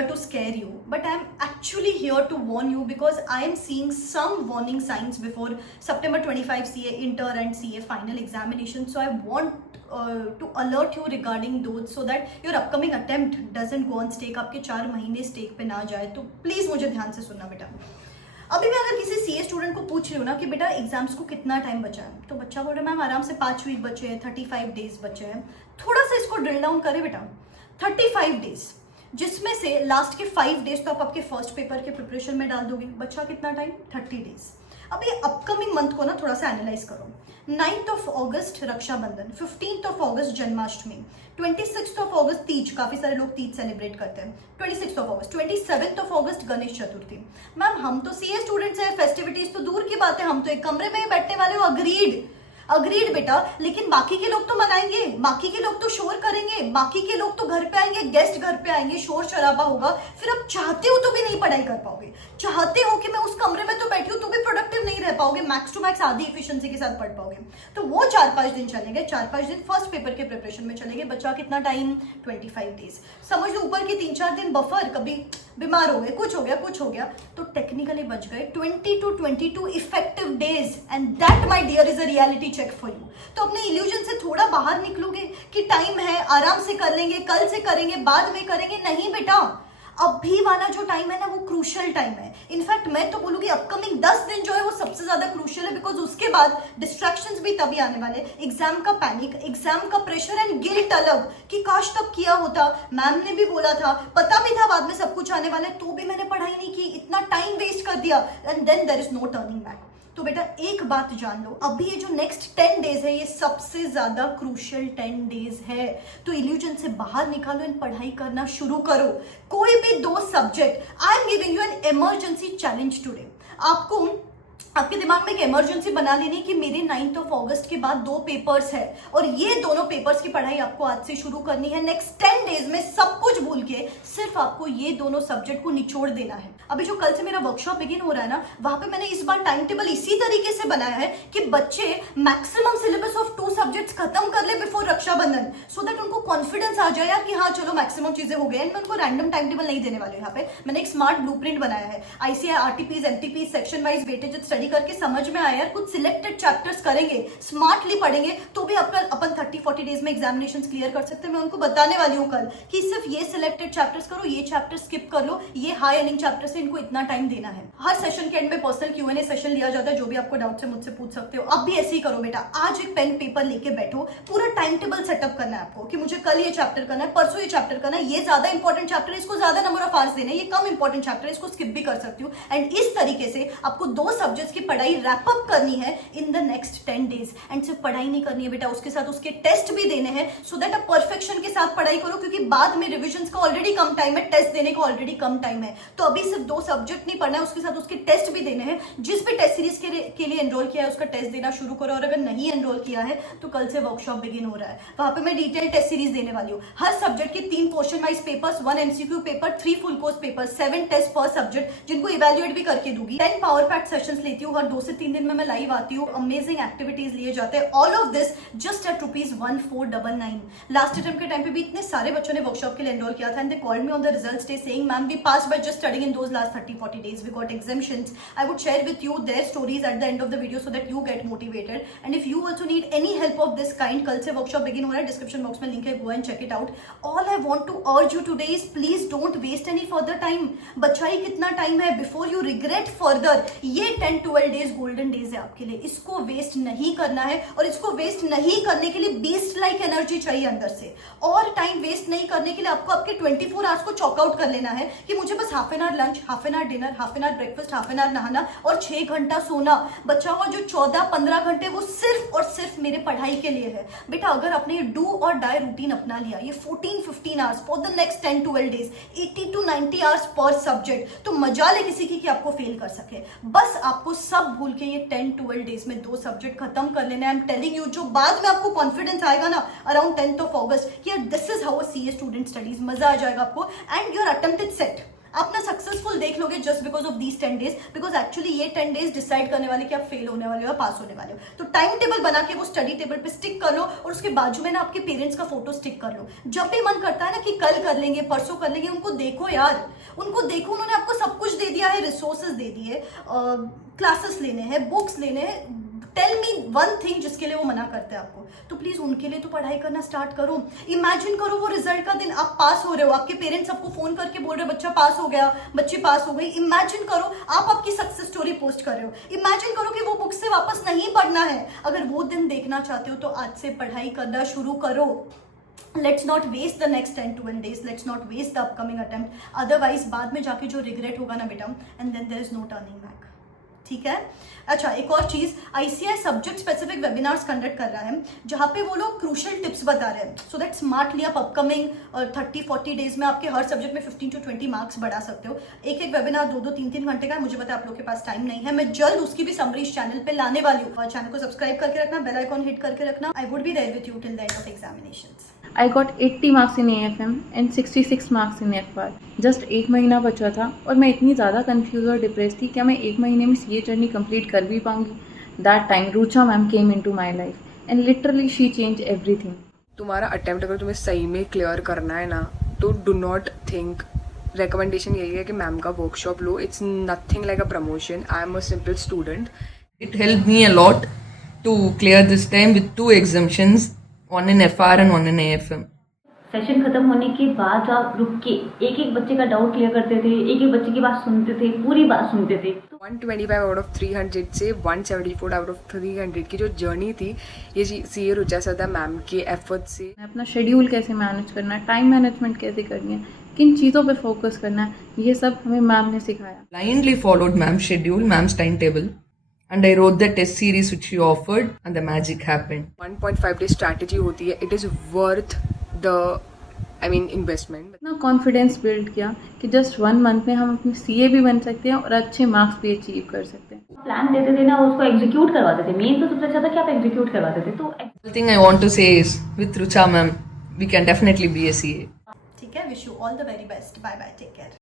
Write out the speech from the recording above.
here to scare you, but I'm actually here to warn you because I am seeing some warning signs before September 25 CA inter and CA final examination. So I want to alert you regarding those so that your upcoming attempt doesn't go on stake. आपके 4 महीने stake पे ना जाए. तो please मुझे ध्यान से सुनना बेटा. अभी मैं अगर किसी सीए स्टूडेंट को पूछ रही हूँ ना कि बेटा एग्जाम्स को कितना टाइम बचा है, तो बच्चा बोल रहा है मैम आराम से 5 वीक बचे हैं, 35 डेज बचे हैं. थोड़ा सा इसको ड्रिल डाउन करे बेटा. 35 डेज जिसमें से लास्ट के 5 डेज तो आप आपके फर्स्ट पेपर के प्रिपरेशन में डाल दोगे. बच्चा कितना टाइम? 30 डेज. अब ये अपकमिंग मंथ को ना थोड़ा सा एनालाइज करो. 9th of August Rakshabandhan, 15th of August Janmashtami, 26th of August Teej, काफी सारे लोग तीज सेलिब्रेट करते हैं. 26th of August, 27th of August Ganesh Chaturthi. Ma'am हम तो सीए स्टूडेंट्स हैं, फेस्टिविटीज तो दूर की बात है, हम तो एक कमरे में ही बैठने वाले हो. अग्रीड बेटा, लेकिन बाकी के लोग तो मनाएंगे, बाकी के लोग तो शोर करेंगे, बाकी के लोग तो घर पे आएंगे, गेस्ट घर पे आएंगे, शोर शराबा होगा. फिर आप चाहते हो तो भी नहीं पढ़ाई कर पाओगे. चाहते हो कि मैं उस कमरे में तो बैठी हूं तो भी प्रोडक्टिव नहीं रह पाओगे. मैक्स टू मैक्स आधी एफिशिएंसी के साथ पढ़ पाओगे. तो वो 4-5 दिन चलेंगे. 4-5 दिन फर्स्ट पेपर के प्रिपरेशन में चलेंगे. बच्चा कितना टाइम? 25 डेज. समझ लो ऊपर के 3-4 दिन बफर, कभी बीमार हो गए, कुछ हो गया तो टेक्निकली बच गए 20 to 22 effective days. And that my dear is a reality check for you. तो अपने इल्यूजन से थोड़ा बाहर निकलोगे कि टाइम है, आराम से कर लेंगे, कल से करेंगे, बाद में करेंगे. नहीं बेटा, अभी वाला जो टाइम है ना वो क्रूशियल टाइम है. इनफैक्ट मैं तो बोलूंगी अपकमिंग 10 दिन जो है वो सबसे ज्यादा क्रूशियल है. बिकॉज उसके बाद डिस्ट्रैक्शंस भी तभी आने वाले. एग्जाम का पैनिक, एग्जाम का प्रेशर एंड गिल्ट अलग कि काश तब किया होता. मैम ने भी बोला था, पता भी था बाद में सब कुछ आने वाला है, तो भी मैंने पढ़ाई नहीं की, इतना टाइम वेस्ट कर दिया. And then there is no turning back. तो बेटा एक बात जान लो, अभी ये जो नेक्स्ट 10 डेज है ये सबसे ज्यादा क्रूशियल 10 डेज है. तो इल्यूजन से बाहर निकालो एंड पढ़ाई करना शुरू करो. कोई भी 2 subject, I am giving you an emergency challenge today. आपको आपके दिमाग में एक इमरजेंसी बना लेनी कि मेरे 9th ऑफ अगस्त के बाद 2 पेपर्स है और ये दोनों पेपर्स की पढ़ाई आपको आज से शुरू करनी है. नेक्स्ट 10 डेज में सब कुछ भूल के सिर्फ आपको ये दोनों सब्जेक्ट को निचोड़ देना है. अभी जो कल से मेरा वर्कशॉप बिगिन हो रहा है ना, वहां पे मैंने इस बार टाइम टेबल इसी तरीके से बनाया है कि बच्चे मैक्सिमम सिलेबस ऑफ 2 सब्जेक्ट्स खत्म कर ले बिफोर रक्षाबंधन, सो दैट उनको कॉन्फिडेंस आ जाए कि हाँ चलो मैक्सिमम चीजें हो गई. एंड मैं उनको रैंडम टाइम टेबल नहीं देने वाली हूँ. यहाँ पे मैंने एक स्मार्ट ब्लूप्रिंट बनाया है. ICI, RTPs, MTPs section wise weightage study करके समझ में आया यार कुछ सिलेक्टेड चैप्टर्स करेंगे, स्मार्टली पढ़ेंगे तो भी अपन 30-40 डेज में एग्जामिनेशंस क्लियर कर सकते हैं. मैं उनको बताने वाली हूँ कल कि सिर्फ ये सिलेक्टेड चैप्टर्स करो, ये चैप्टर स्किप कर लो, ये हाई अर्निंग चैप्टर से इनको इतना टाइम देना है. हर सेशन के एंड में पर्सनल Q&A सेशन लिया जाता है. जो भी आपको डाउट है मुझसे पूछ सकते हो. अब भी ऐसे ही करो बेटा. आज एक पेन पेपर लेके बैठो, पूरा टाइम टेबल सेटअप करना है आपको कि मुझे कल ये चैप्टर करना है, परसों ये चैप्टर करना है, ये ज्यादा इंपॉर्टेंट चैप्टर है, इसको ज्यादा नंबर ऑफ आवर्स देने, ये कम इंपॉर्टेंट चैप्टर है, इसको स्किप भी कर सकती हूँ. एंड इस तरीके से आपको 2 सब्जेक्ट्स की पढ़ाई रैप अप करनी है in the next 10 days. And सिर्फ पढ़ाई नहीं करनी है बेटा, उसके साथ उसके टेस्ट भी देने हैं सो दैट आप परफेक्शन के साथ पढ़ाई करो. क्योंकि बाद में रिविजन्स का ऑलरेडी कम टाइम है, टेस्ट देने का ऑलरेडी कम टाइम है. तो अभी सिर्फ 2 सब्जेक्ट नहीं पढ़ना है, उसके साथ उसके टेस्ट भी देने हैं. जिस भी टेस्ट सीरीज के लिए एनरोल किया है उसका टेस्ट देना शुरू करो. और अगर नहीं एनरोल किया है तो कल से वर्कशॉप बिगिन हो रहा है, वहां पे मैं डिटेल टेस्ट सीरीज देने वाली हूँ. हर सब्जेक्ट के 3 portion wise papers, 1 MCQ paper, 3 full course paper, 7 test per subject जिनको इवेल्युएट भी करके दूंगी. 10 पावर पैक सेशंस लेती हूँ. हर 2 से 3 दिन में मैं लाइव आती हूँ. अमेजिंग एक्टिविटीज लिए जाते हैं. All of this just at ₹1499. Last attempt के टाइम पे भी इतने सारे बच्चों ने वर्कशॉप के लिए एनरोल किया था. And they called me on the results day saying ma'am we pass by just studying in those last 30-40 days. We got exemptions. I would share with you their stories at the end of the video so that you get motivated. And if you also need any help of this kind, कल से workshop begin हो रहा है. Description box में link है, go and check it out. All I want to urge you today is please don't waste any further time. बच्चा ही कितना time है before you regret further. ये 10-12 days golden days है आपके लिए. इसको वेस्ट नहीं करना है और इसको वेस्ट नहीं करने के लिए बीस्ट लाइक एनर्जी चाहिए अंदर से. और टाइम वेस्ट नहीं करने के लिए आपको आपके 24 आवर्स को चॉकआउट कर लेना है कि मुझे बस half an hour lunch, half an hour dinner, half an hour breakfast, half an hour नहाना और 6 घंटा सोना. बच्चा हुआ जो 14-15 घंटे वो सिर्फ और सिर्फ मेरे पढ़ाई के लिए है. बेटा अगर आपने ये डू और डाई रूटीन अपना लिया, ये 14-15 hours for the next 10-12 days, 80 to 90 hours per subject, तो मजा ले किसी की कि आपको फेल कर सके. बस आपको सब भूल के ये 10-12 डेज में 2 सब्जेक्ट खत्म कर लेना है. आई एम टेलिंग यू, जो बाद में आपको कॉन्फिडेंस आएगा ना अराउंड 10th of August कि यार this is how a CA student studies, मजा आ जाएगा आपको. And your attempt is set. आप ना सक्सेसफुल देख लोगे just because of these 10 days, because actually ये 10 days डिसाइड करने वाले कि आप फेल होने वाले हो या पास होने वाले हो। तो टाइम टेबल बना के वो स्टडी टेबल पे स्टिक कर लो और उसके बाजू में ना आपके पेरेंट्स का फोटो स्टिक कर लो। जब भी मन करता है ना कि कल कर लेंगे, परसों कर लेंगे, उनको देखो यार, उनको देखो, उन्होंने आपको सब कुछ दे दिया है, रिसोर्सेज दे दिए, क्लासेस लेने हैं, बुक्स लेने हैं। टेल मी वन थिंग जिसके लिए वो मना करते हैं आपको, तो प्लीज उनके लिए तो पढ़ाई करना स्टार्ट करो। इमेजिन करो वो रिजल्ट का दिन आप पास हो रहे हो, आपके पेरेंट्स आपको फोन करके बोल रहे हो बच्चा पास हो गया, बच्ची पास हो गई। इमेजिन करो आप आपकी सक्सेस स्टोरी पोस्ट कर रहे हो। इमेजिन करो कि वो बुक से वापस नहीं पढ़ना है। अगर वो दिन देखना चाहते हो तो आज से पढ़ाई करना शुरू करो। Let's not waste the next 10-12 days. Let's not waste the upcoming attempt. Otherwise बाद में जाके जो रिग्रेट होगा ना बेटा, and then there is no turning back. ठीक है। अच्छा, एक और चीज, ICI subject specific webinars conduct कर रहा है जहाँ पे वो लोग क्रूशियल टिप्स बता रहे हैं, सो दैट स्मार्टली आप अपकमिंग 30-40 डेज में आपके हर सब्जेक्ट में 15 to 20 मार्क्स बढ़ा सकते हो। एक एक वेबिनार 2-2, 3-3 घंटे का है। मुझे पता है आप लोग के पास टाइम नहीं है, मैं जल्द उसकी भी समरी इस चैनल पे लाने वाली हूँ। चैनल को सब्सक्राइब करके रखना, बेल आइकॉन हिट करके रखना। I would be there with you till the end of examinations. I got 80 marks in AFM and 66 marks in FR. Just 1 महीना बचा था और मैं इतनी ज़्यादा कंफ्यूज और डिप्रेस थी, क्या मैं 1 महीने में ये जर्नी कंप्लीट कर भी पाऊंगी? That time Rucha ma'am came into my life and literally she change everything. तुम्हारा अटेम्प्ट अगर तुम्हें सही में क्लियर करना है ना, तो डू नॉट थिंक, रिकमेंडेशन यही है कि मैम का workshop low. It's nothing like a promotion. I am a simple student. It helped me a lot to clear this time with 2 exemptions, one in FR and one in AFM. Session खत्म होने के बाद आप रुक के एक एक बच्चे का डाउट क्लियर करते थे, एक एक बच्चे की बात सुनते थे, पूरी बात सुनते थे। 125 आउट ऑफ 300 से 174 आउट ऑफ 300 की जो जर्नी थी, ये सीए रुचा सरदा मैम के एफर्ट से। अपना शेड्यूल कैसे मैनेज करना है, टाइम मैनेजमेंट कैसे करनी है, किन चीज़ों पे फोकस करना है, ये सब हमें मैम ने सिखाया। Blindly followed ma'am's schedule, ma'am's timetable, and I wrote the test series which she offered, and the magic happened. 1.5 day strategy होती है, it is worth the investment. इतना कॉन्फिडेंस बिल्ड किया कि जस्ट 1 मंथ में हम अपने CA भी बन सकते हैं और अच्छे मार्क्स भी अचीव कर सकते हैं। प्लान देते थे ना, उसको एग्जीक्यूट करवाते थे। मेन तो सबसे अच्छा था कि आप एग्जीक्यूट करवाते थे। तो The thing I want to say is, with Rucha ma'am, we can definitely be a CA. ठीक है, wish you all the very best. Bye bye, take care.